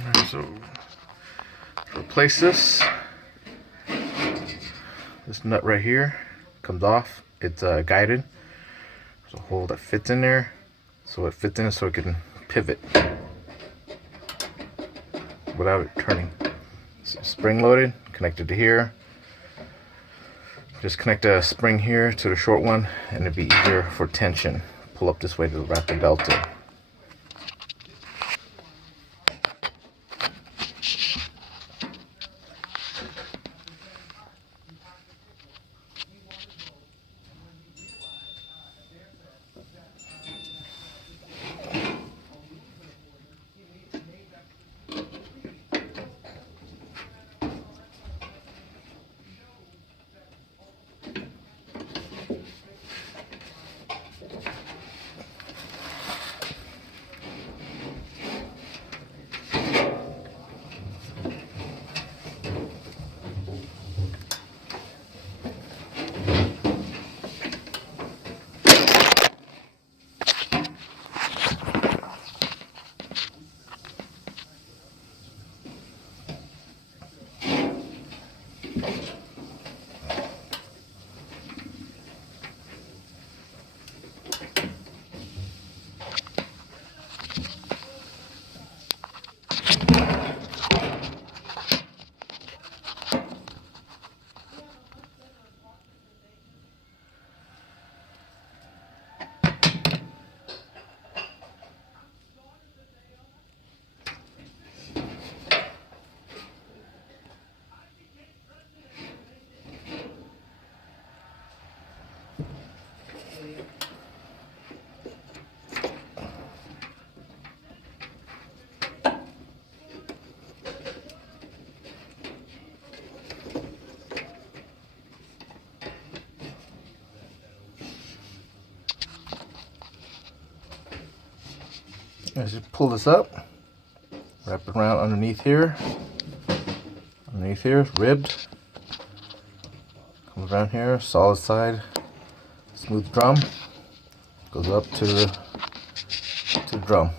Alright, so to replace this nut right here comes off. It's guided. There's a hole that fits in there, so it fits in so it can pivot without it turning. So spring loaded, connected to here. Just connect a spring here to the short one, and it'd be easier for tension. Pull up this way to wrap the belt in. Just pull this up, wrap it around underneath here, ribbed, comes around here, solid side, smooth drum, goes up to the drum.